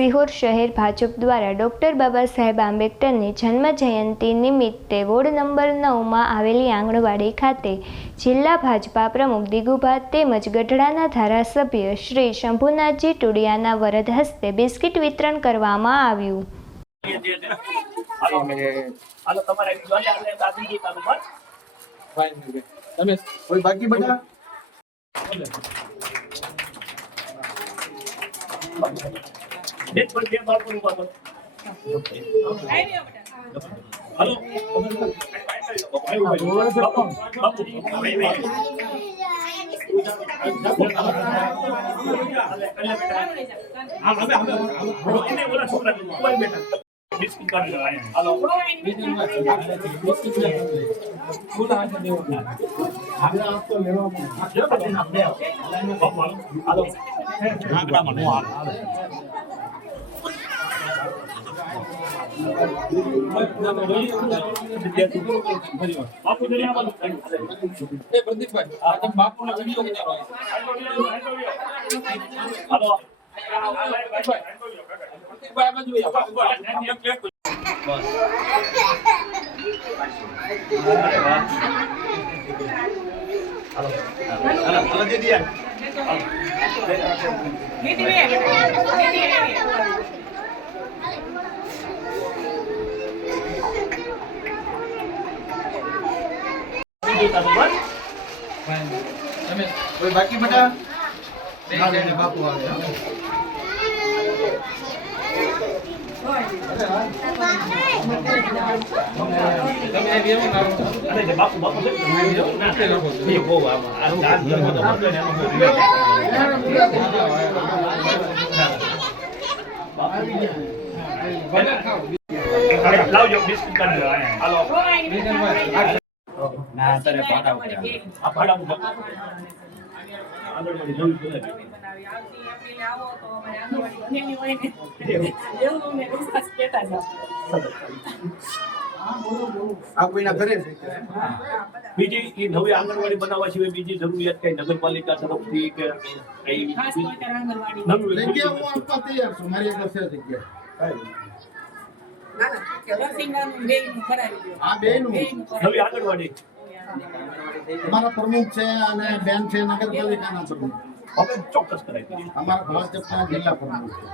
સિહોર શહેર ભાજપ દ્વારા ડૉક્ટર બાબા સાહેબ આંબેડકરની જન્મ જયંતિ નિમિત્તે વોર્ડ નંબર નવમાં આવેલી આંગણવાડી ખાતે જિલ્લા ભાજપા પ્રમુખ દિગુભા તેમજ ગઢડાના ધારાસભ્ય શ્રી શંભુનાથજી ટુડિયાના વરદ હસ્તે બિસ્કિટ વિતરણ કરવામાં આવ્યું. તમે બાકી બધા? બે કોઈ બે બાળકો. હાલો બાપુ, હાલો ભાઈ, નાખ બાકી બધા હા, લઈને બાપુ આવે હા. અરે જે બાપુ બાપુ છે ના એ બહુ આમાં ને આ. આંગણવાડી. ઘરે છે? બીજી એ નવી આંગણવાડી બનાવવા સિવાય બીજી જરૂરિયાત કઈ નગરપાલિકા તરફથી કે કઈ નવી જગ્યા હું આપવા તૈયાર છું. મારી આગળ જગ્યા આ બે નું નવી આંગણવાડી અમારા પ્રમુખ છે અને બેન છે નગરપાલિકાના પ્રમુખ. હવે ચોક્કસ કરાવી અમારા ભાજપના જિલ્લા પ્રમુખ છે.